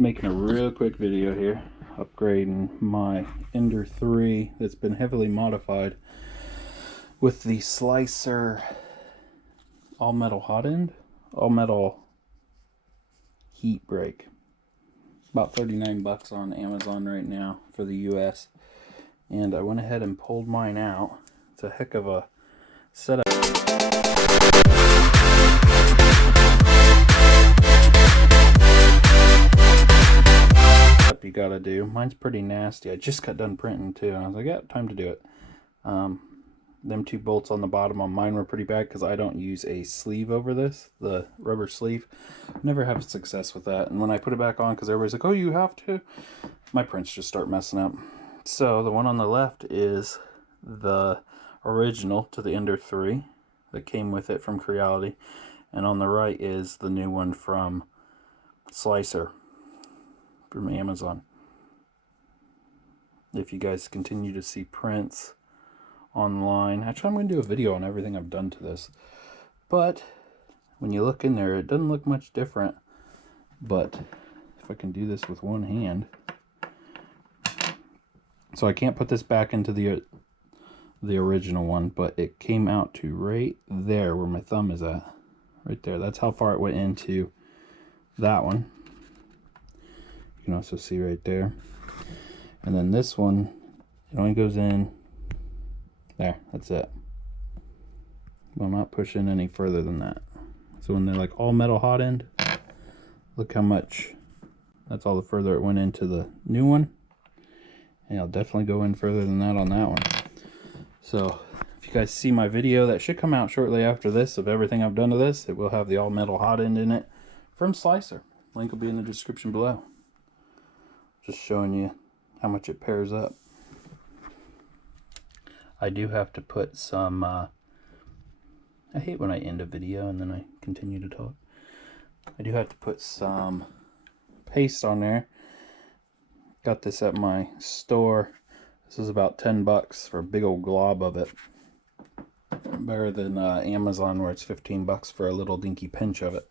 Making a real quick video here, upgrading my Ender 3 that's been heavily modified with the Slicer all metal hot end, all metal heat break. About 39 bucks on Amazon right now for the US, and I went ahead and pulled mine out. It's a heck of a setup. You gotta do. Mine's pretty nasty. I just got done printing too, and I was like, yeah, time to do it. Them two bolts on the bottom on mine were pretty bad because I don't use a sleeve over this, the rubber sleeve. Never have success with that, and when I put it back on, because everybody's like, oh, you have to, my prints just start messing up. So the one on the left is the original to the Ender 3 that came with it from Creality, and on the right is the new one from Slicer from Amazon. If you guys continue to see prints online, actually I'm going to do a video on everything I've done to this, but when you look in there it doesn't look much different. But if I can do this with one hand, so I can't put this back into the original one, but it came out to right there where my thumb is at, right there. That's how far it went into that one. You can also see right there. And then this one, it only goes in there. That's it. I'm not pushing any further than that. So when they're like all metal hot end, look how much. That's all the further it went into the new one. And I'll definitely go in further than that on that one. So if you guys see my video that should come out shortly after this of everything I've done to this, it will have the all metal hot end in it from Slicer. Link will be in the description below. Just showing you how much it pairs up. I do have to put some, I hate when I end a video and then I continue to talk. I do have to put some paste on there. Got this at my store. This is about 10 bucks for a big old glob of it. Better than Amazon where it's 15 bucks for a little dinky pinch of it.